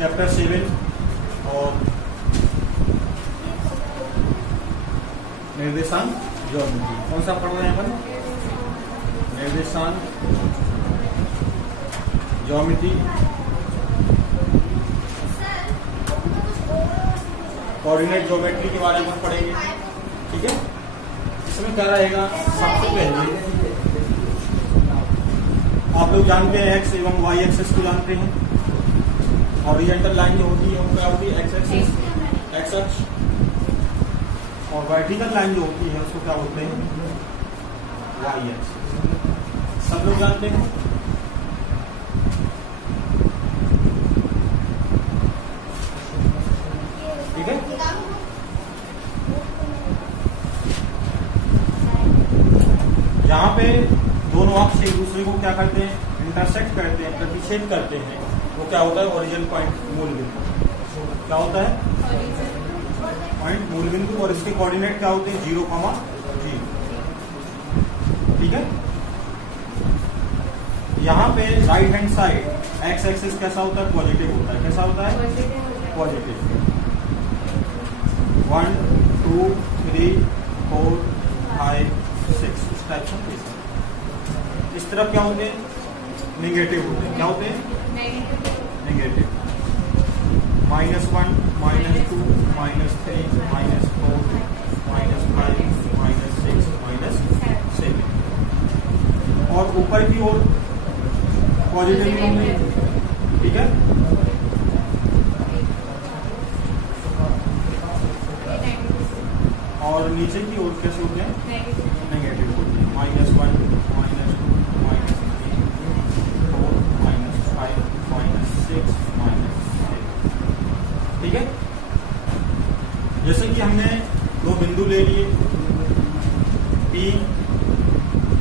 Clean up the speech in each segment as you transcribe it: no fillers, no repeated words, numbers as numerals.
Chapter 7 और निर्देशांक geometry. कौन सा पढ़ रहे हैं अपन? निर्देशांक ज्योमेट्री, कोऑर्डिनेट ज्योमेट्री के बारे में पढ़ेंगे। ठीक है, इसमें क्या रहेगा? सबसे पहले आप लोग जानते हैं एक्स एवं वाई एक्सेस को जानते हैं। हॉरिजॉन्टल लाइन जो होती है वो क्या होती है? एक्स एक्सिस, एक्स अक्ष। और वर्टिकल लाइन जो होती है उसको क्या बोलते हैं? Y axis. सब लोग जानते हैं। ठीक है, यहाँ पे दोनों अक्ष एक दूसरे को क्या करते हैं? इंटरसेक्ट करते हैं, प्रतिच्छेद करते हैं। वो क्या होता है? ओरिजिन पॉइंट, मूल बिंदु। क्या होता है? पॉइंट, मूल बिंदु। और इसके कोऑर्डिनेट क्या होते हैं? 0, 0। ठीक है, यहाँ पे right hand side x axis कैसा होता है? पॉजिटिव होता है। कैसा होता है? पॉजिटिव। 1, 2, 3, 4, 5, 6 इस टाइप से। इस तरफ क्या होते हैं? नेगेटिव होते हैं। क्या होते हैं? नेगेटिव। -1, -2, -3, -4, -5, -6, -7। और ऊपर की ओर पॉजिटिव होंगे। ठीक है, और नीचे की ओर कैसे होते हैं? नेगेटिव होते हैं। -1, -2, -3, 4, -5, -6, -7। ठीक है, जैसे कि हमने दो बिंदु ले लिए P,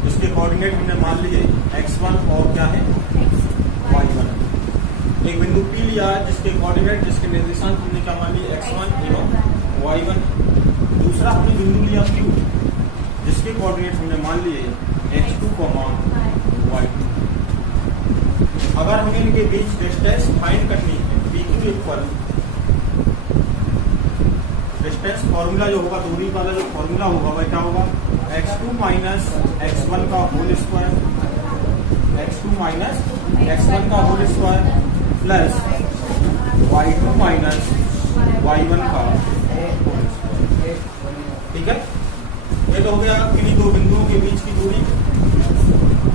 जिसके कोऑर्डिनेट हमने मान लिए x1 और क्या है? y1। एक बिंदु P लिया जिसके कोऑर्डिनेट, जिसके निर्देशांक हमने क्या मान लिए? x1 एवं y1। दूसरा हमने बिंदु लिया Q, जिसके कोऑर्डिनेट हमने मान लिए x2, y2। अगर हमें इनके बीच डिस्टेंस फाइंड करनी है, PQ इक्वल डिस्टेंस फॉर्मूला जो होगा, दूरी वाला जो फॉर्मूला होगा वह क्या होगा? x2 माइनस x1 का whole square, x2 minus x1 का whole square plus y2 minus y1 का होल स्क्वायर। ठीक है, ये तो हो गया किन्हीं दो बिंदुओं के बीच की दूरी।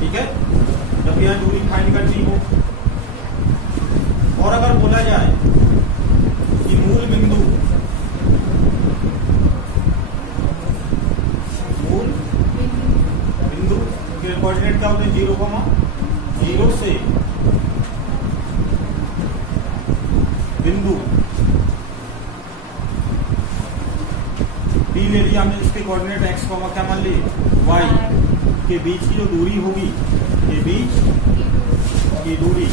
ठीक है, जब यह दूरी फाइंड करनी हो। और अगर बोला जाए कि मूल बिंदु के कोऑर्डिनेट क्या होते हैं? 0, 0 से बिंदु P ले लिया हमने, इसके कोऑर्डिनेट x, क्या मान लिए? y के बीच की जो दूरी होगी, के बीच की दूरी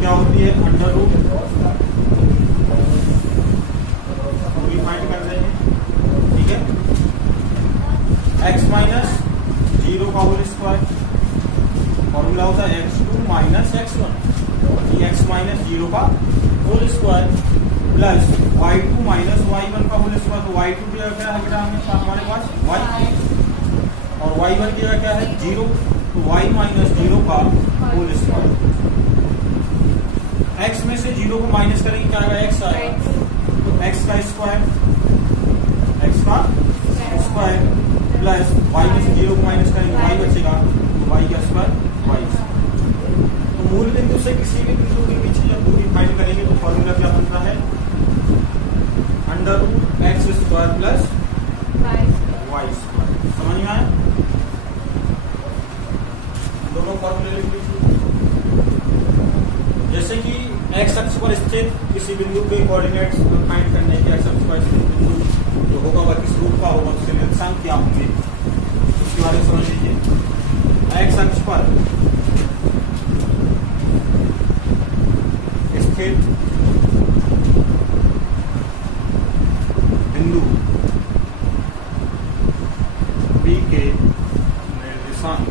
क्या होती है? Under root. दूरी फाइंड कर रहे हैं। ठीक है, x माइनस 0 का होल स्क्वायर, फॉर्मूला होता है x2 minus x1। x minus 0 का whole square plus y2 minus y1 का होल स्क्वायर। तो y2 की जगह क्या है बेटा? हमारे पास y, और y1 की जगह क्या है? 0। तो y माइनस 0 का होल स्क्वायर। x में से 0 को माइनस करेंगे, क्या आएगा? x आएगा। तो x का स्क्वायर, x का स्क्वायर प्लस y में से 0 को माइनस करेंगे, y बचेगा। तो y का स्क्वायर, y। तो मूल बिंदु से किसी भी बिंदु के बीच जब दूरी फाइंड करेंगे तो फॉर्मूला क्या बनता है? Under root x square plus y square. समझ में आया? दोनों फॉर्मूले लिख लीजिए। जैसे कि x अक्ष पर स्थित किसी बिंदु के कोऑर्डिनेट्स फाइंड करने के, x अक्ष पर स्थित बिंदु जो होगा वह किस रूप का होगा, उसके निर्देशांक क्या होंगे, उसके बारे में समझ लीजिए। x अक्ष पर स्थित बिंदु P के निर्देशांक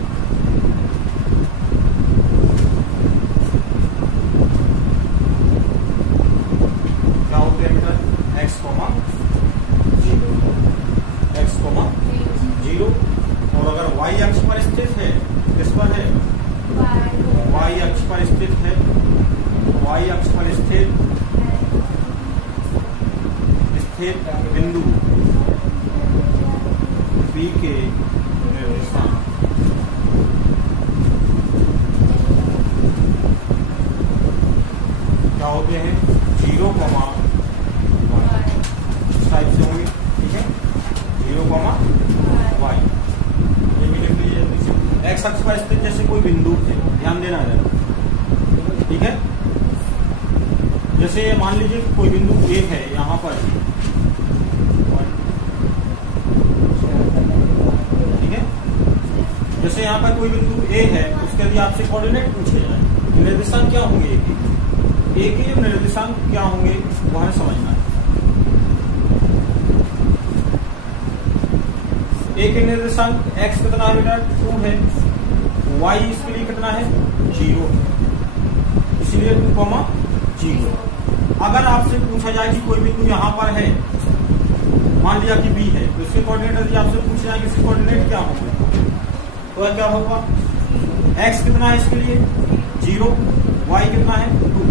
y अक्ष पर स्थित बिंदु B के निर्देशांक क्या होते हैं 0, इस टाइप से होंगे, ठीक है, 0, y। ये भी लिख लीजिए। एक्स अक्ष पर स्थित जैसे कोई बिंदु है, ध्यान देना है, ठीक है। जैसे मान लीजिए कोई बिंदु ए है यहाँ पर, ठीक है। जैसे यहाँ पर कोई बिंदु ए है, उसके यदि आपसे कोऑर्डिनेट पूछे जाए, निर्देशांक क्या होंगे ए के निर्देशांक क्या होंगे वह समझना है। ए के निर्देशांक x कितना है बेटा 2 है, y इसके लिए कितना है 0, इसलिए 2, 0। अगर आपसे पूछा जाए कि कोई बिंदु यहाँ पर है, मान लिया कि B है, तो इसके कोऑर्डिनेट यदि आपसे पूछे जाए कि इसके कोऑर्डिनेट क्या होंगे, तो क्या होगा, x कितना है इसके लिए 0, y कितना है 2,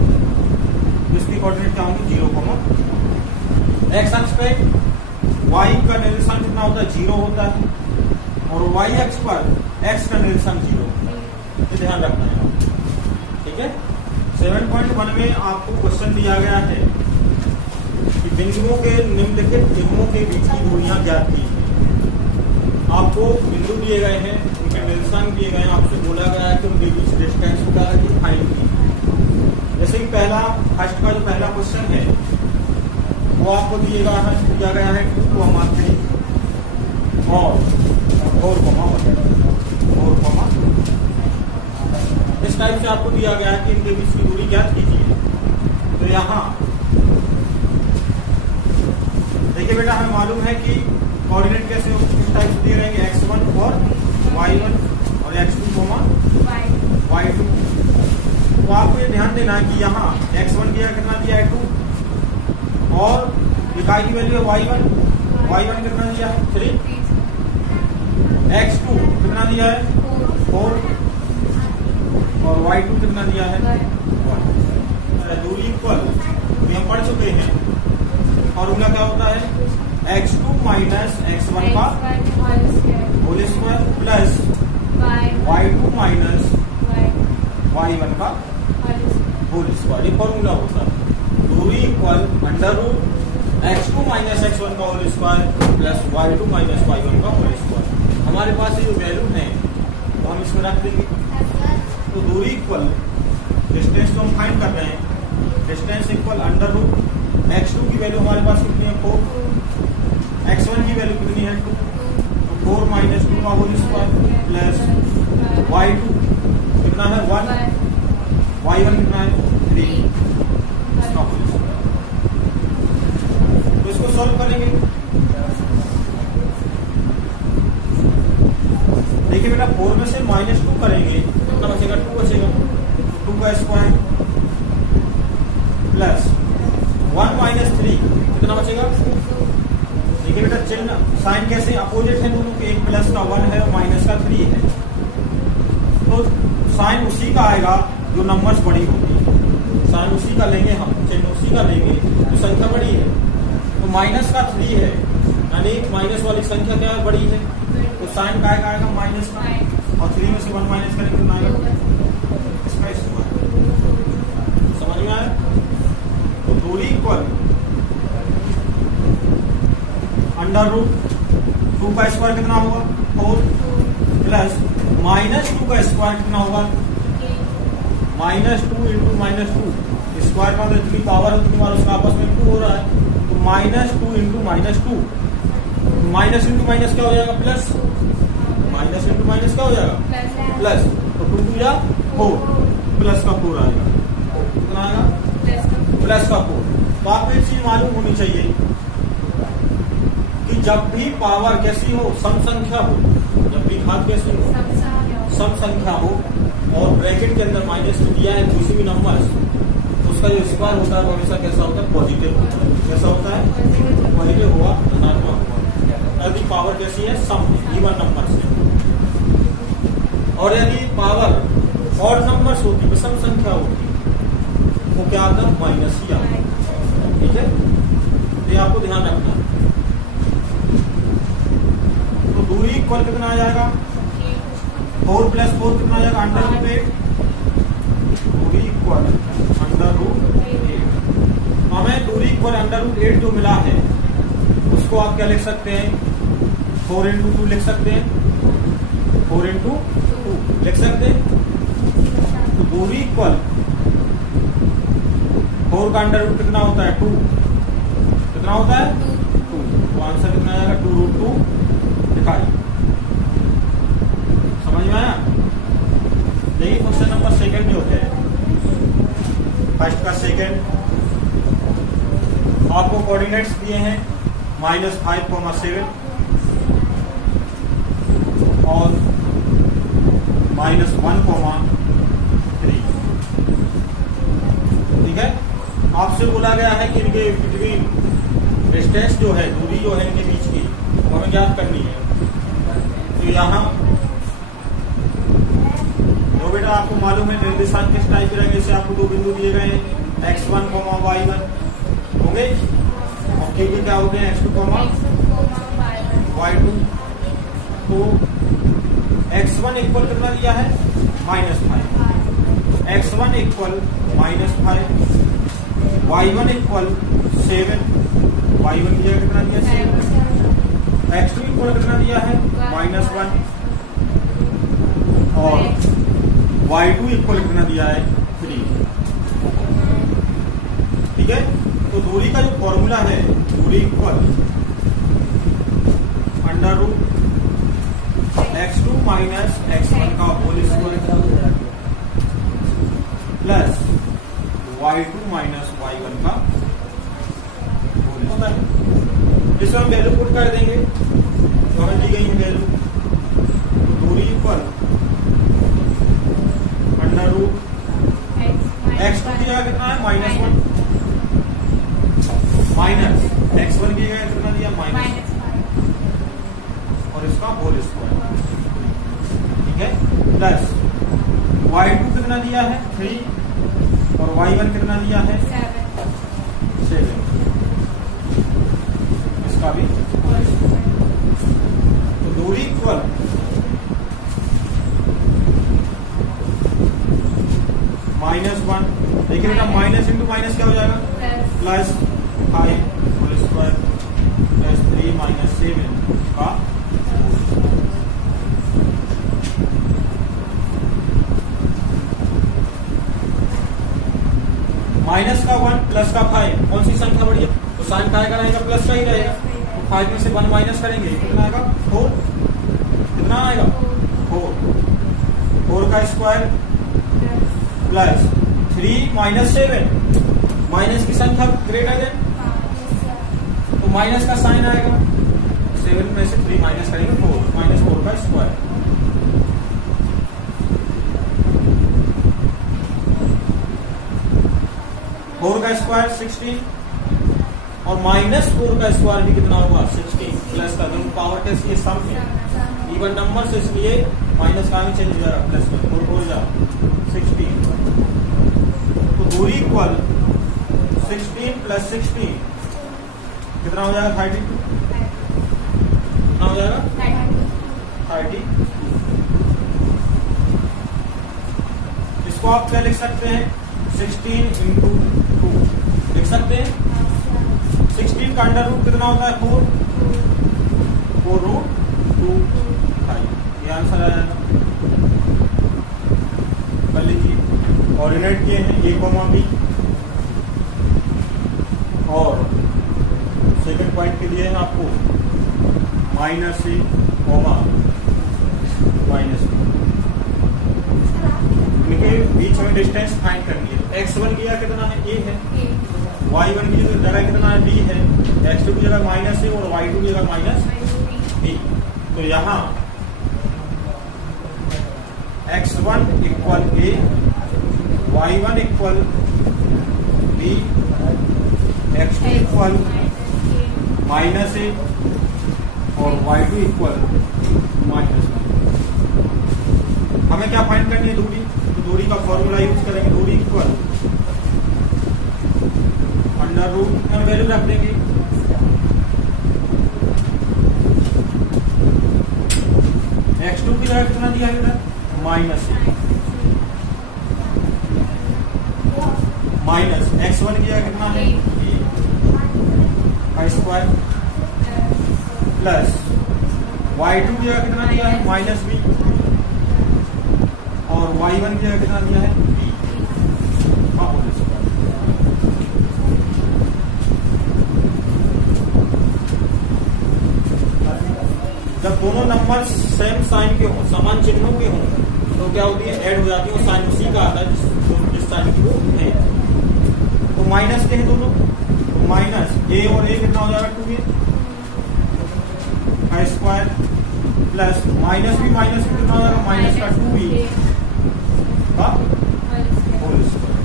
इसकी कोऑर्डिनेट क्या होंगे 0, x अक्ष पे y का निर्देशांक कितना होता है 0 होता है, और y अक्ष पर x का निर्देशांक 0, ये ध्यान रखना है, ठीक है। 7.1 में आपको क्वेश्चन दिया गया है कि बिंदुओं के निम्नलिखित बिंदुओं के बीच की दूरियां ज्ञात कीजिए। आपको बिंदु दिए गए हैं, उनके निर्देशांक दिए गए हैं, आपसे बोला गया है कि उनके बीच डिस्टेंस को क्या है फाइंड कीजिए। जैसे कि फर्स्ट का जो पहला क्वेश्चन है वो आपको दिया गया है 2, 3 और 4, इस टाइप से आपको दिया गया है कि इनके बीच की दूरी ज्ञात कीजिए। तो यहाँ देखिए बेटा, हमें मालूम है कि कोऑर्डिनेट कैसे इस टाइप से दिए रहेंगे x1 और y1 और x2, y2। तो आपको ये ध्यान देना है कि यहाँ x1 दिया कितना दिया है 2, और इकाई की वैल्यू है y1 कितना दिया है 3, x2 कितना दिया है 4, और y2 कितना दिया है 1। दूरी इक्वल हम पढ़ चुके हैं, फॉर्मूला क्या होता है x2 माइनस x1 का whole square plus y2 minus y1 का होल स्क्वायर, ये फॉर्मूला होता है। दूरी equal under root x2 minus x1 का whole square plus y2 minus y1 का होल स्क्वायर। हमारे पास ये जो वैल्यू है वो हम इसमें रख देंगे। तो दूरी इक्वल डिस्टेंस जो हम फाइंड कर रहे हैं, distance equal under root x2 की वैल्यू हमारे पास कितनी है 4, x1 की वैल्यू कितनी है 2, तो 4 माइनस 2 का होल स्क्वायर प्लस y2 कितना है 1, y1 कितना है 3, इसका होल स्क्वायर। तो इसको सॉल्व करेंगे। देखिए बेटा, 4 में से -2 करेंगे कितना बचेगा 2 बचेगा, 2 का स्क्वायर प्लस 1 माइनस 3 कितना बचेगा। देखिए बेटा, चिन्ह साइन कैसे अपोजिट है दोनों के, एक प्लस का 1 है और माइनस का 3 है, तो साइन उसी का आएगा जो नंबर्स बड़ी होगी, साइन उसी का लेंगे हम, चिन्ह उसी का लेंगे जो संख्या बड़ी है। तो माइनस का 3 है, यानी माइनस वाली संख्या क्या बड़ी है, तो साइन का आएगा माइनस का, और 3 में से 1 माइनस करेंगे कितना आएगा, इसका स्क्वायर। समझ में आया। तो दूरी इक्वल अंडर रूट 2 का स्क्वायर कितना होगा 4 प्लस -2 का स्क्वायर कितना होगा -2 इंटू -2, स्क्वायर का जितनी पावर है उतनी बार उसका आपस में इंटू हो रहा है, तो -2 इंटू -2, माइनस इंटू माइनस क्या हो जाएगा प्लस, माइनस इंटू माइनस क्या हो जाएगा प्लस, तो 2 2 या 4, प्लस का 4 आएगा, कितना आएगा प्लस का 4। तो आपको एक चीज मालूम होनी चाहिए कि जब भी पावर कैसी हो, सम संख्या हो, जब भी घात कैसी हो सम संख्या हो, और ब्रैकेट के अंदर माइनस में दिया है किसी भी नंबर, तो उसका जो स्क्वायर होता है वो हमेशा कैसा होता है पॉजिटिव होता है। कैसा होता है पॉजिटिव हुआ, धनात्मक हुआ। यदि पावर कैसी है सम इवन नंबर से, और यदि पावर ऑड नंबर्स होती, विषम संख्या होती, वो क्या आता है, माइनस ही आता है। ठीक है, ये आपको ध्यान रखना है। तो दूरी इक्वल कितना आ जाएगा, 4 + 4 कितना आ जाएगा, √8। दूरी इक्वल √8। हमें दूरी इक्वल √8 जो मिला है उसको आप क्या लिख सकते हैं, 4 × 2 लिख सकते हैं, 4 × 2 लिख सकते हैं। तो दूरी इक्वल 4 का √, कितना होता है, 2। कितना होता है, 2। तो आंसर कितना आएगा, 2√2 दिखाई। समझ में आया। देखिए क्वेश्चन नंबर 2 जो है, फर्स्ट का 2 आपको कोऑर्डिनेट्स दिए हैं -5,7 और -1,3। ठीक है, आपसे बोला गया है कि इनके बिटवीन डिस्टेंस जो है, दूरी जो है इनके बीच की, वो हमें ज्ञात करनी है। तो यहाँ जो बेटा आपको मालूम है निर्देशांक किस टाइप के रहेंगे, इसे आपको 2 बिंदु दिए गए हैं, x1, y1 होंगे और के क्या हो गए, x2, y2। तो x1 इक्वल कितना दिया है, -5, x1 equal -5, y1 equal 7, y1 की जगह कितना दिया, 7, x2 इक्वल कितना दिया है, -1 और y2 इक्वल कितना दिया है, 3। ठीक है, तो दूरी का जो फॉर्मूला है, दूरी इक्वल √x2 - x1 का whole square plus y2 - y1 का होल स्क्वायर। इसमें हम वैल्यू पुट कर देंगे, तो हमें दी गई है वैल्यू। दूरी इक्वल √x2 की जगह कितना है, -1 माइनस x1 की जगह कितना दिया, माइनस, और इसका होल स्क्वायर। ठीक है, प्लस y2 कितना दिया है, 3 और y1 कितना दिया है, 7। इसका भी तो दूरी इक्वल -1। देखिए बेटा, माइनस इंटू माइनस क्या हो जाएगा, प्लस 5 होल स्क्वायर प्लस 3 - 7 का माइनस का 1 प्लस का 5, कौन सी संख्या बड़ी है, तो साइन काय का रहेगा, प्लस का ही रहेगा। तो 5 में से 1 माइनस करेंगे, कितना आएगा, 4। कितना आएगा, 4 का स्क्वायर प्लस 3 - 7, माइनस की संख्या ग्रेटर देन, तो माइनस का साइन आएगा, 7 में से 3 माइनस करेंगे, 4 -4 का स्क्वायर। फोर का स्क्वायर 16 और -4 का स्क्वायर भी कितना होगा, 16 प्लस का, दोनों पावर टेस्ट ये सम है इवन नंबर से, इसलिए माइनस का भी चेंज हो जाएगा, प्लस में 4 हो जाएगा 16। तो दूरी इक्वल 16 + 16 कितना हो जाएगा, 32। कितना हो जाएगा, 32। इसको आप क्या लिख सकते हैं, 16 × 2 लिख सकते हैं। 16 का √, कितना होता है, 4 √2 ये आंसर आ जाएगा। कर लीजिए, कोऑर्डिनेट किए हैं A, B और सेकंड पॉइंट के लिए है आपको -A, -B। इनके बीच में डिस्टेंस फाइंड करनी है। x1 की जगह कितना है, A है, y1 की जगह कितना है, B है, x2 की जगह -A और y2 की जगह -B। तो यहाँ x1 equal A, y1 equal B, x2 equal -A और y2 इक्वल -B। हमें क्या फाइंड करनी है, दूरी। तो दूरी का फॉर्मूला यूज करेंगे, दूरी इक्वल वैल्यू रख देंगे। x2 की जगह कितना दिया है बेटा? माइनस x1 की जगह कितना है? a स्क्वायर प्लस y2 की जगह कितना दिया है? माइनस b और y1 की जगह कितना दिया है? b का होल स्क्वायर। जब दोनों नंबर सेम साइन के हों, समान चिन्हों के हों, तो क्या होती है? ऐड हो जाती है। साइन उसी का आता है जिस साइन की वो है। तो माइनस के हैं दोनों, तो माइनस a और a कितना हो जाएगा? 2a का स्क्वायर प्लस माइनस भी कितना हो जाएगा? माइनस का 2b का होल स्क्वायर।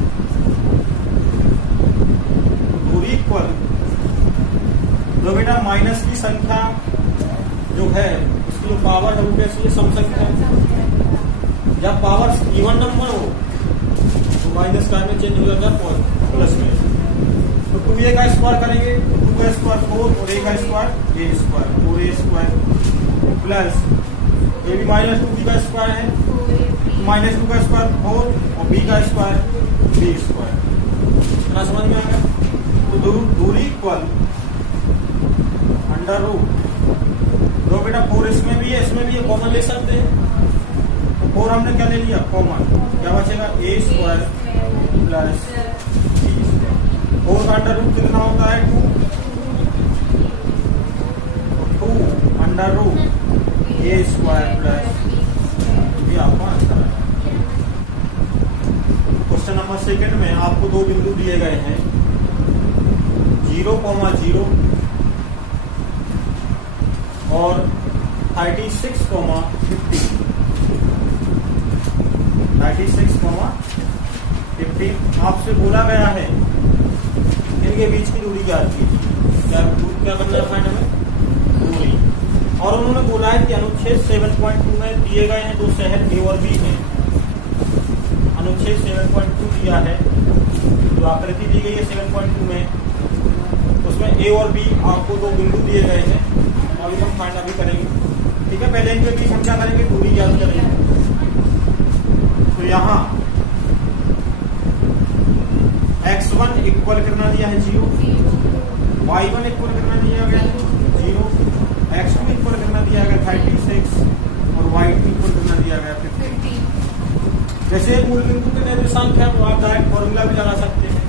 दूरी इक्वल, तो बेटा माइनस की संख्या जो है उसकी जो पावर है वो कैसी है? सम संख्या है। जब पावर इवन नंबर हो तो माइनस का में चेंज हो जाता है प्लस में। तो 2a का स्क्वायर करेंगे, 2 का स्क्वायर 4 और a का square a square 4a square plus ये भी माइनस 2b का स्क्वायर है, माइनस 2 का स्क्वायर 4 और b का स्क्वायर b स्क्वायर। इतना समझ में आ गया? तो दूरी इक्वल अंडर रूट, तो बेटा 4 इसमें भी है, इसमें भी है, कॉमन ले सकते हैं। तो 4 हमने क्या ले लिया? कॉमन। क्या बचेगा? a square plus b square. 4 का अंडर रूट कितना होता है? 2 under root a square plus ये आपका आंसर है। क्वेश्चन नंबर 2 में आपको दो बिंदु दिए गए हैं 0, 0 और 36, 50। 36, 50 आपसे बोला गया है इनके बीच की दूरी ज्ञात कीजिए। क्या करना है? फाइंड हमें दूरी। और उन्होंने बोला है कि अनुच्छेद 7.2 में दिए गए हैं दो शहर A और B हैं। अनुच्छेद 7.2 दिया है, जो आकृति दी गई है 7.2 में, उसमें A और B आपको दो बिंदु दिए गए हैं और हम फाइंड अभी करेंगे। ठीक है, पहले इनके बीच हम क्या करेंगे? दूरी ज्ञात करेंगे। तो यहाँ x1 इक्वल कितना दिया है? 0, y1 इक्वल कितना दिया गया? 0, x2 इक्वल कितना दिया गया? 36 और y2 इक्वल कितना दिया गया? 50। जैसे मूल बिंदु के निर्देशांक है तो आप डायरेक्ट फॉर्मूला भी लगा सकते हैं।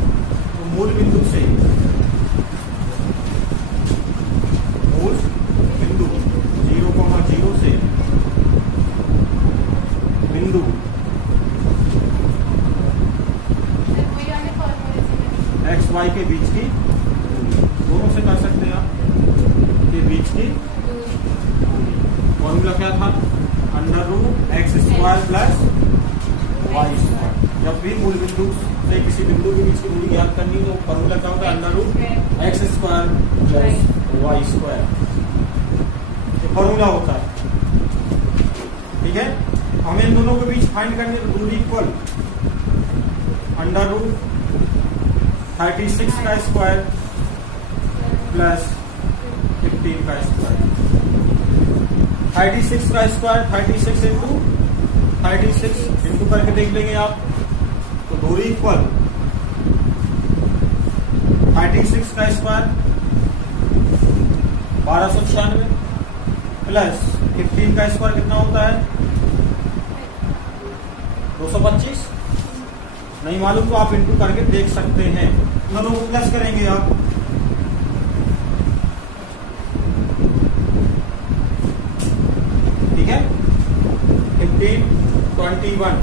तो मूल बिंदु से मूल बिंदु 0,0 से बिंदु एक्स वाई के बीच की, दोनों से कर सकते हैं आप, के बीच की फॉर्मूला क्या था? Under root x square plus y square. जब भी मूल बिंदु से किसी बिंदु के बीच की दूरी ज्ञात करनी तो फॉर्मूला क्या होता है? Under root x square plus y square. ये फॉर्मूला होता है। ठीक है, हमें इन दोनों के बीच फाइंड करनी है दूरी इक्वल अंडर रूट 36 का स्क्वायर प्लस 15 का स्क्वायर। 36 का स्क्वायर 36 इंटू 36 इंटू करके देख लेंगे आप, तो दूरी इक्वल 36 का स्क्वायर 1296 प्लस 15 का स्क्वायर कितना होता है? 225। नहीं मालूम तो आप इंटू करके देख सकते हैं। दोनों को प्लस करेंगे आप, ठीक है। 15, 21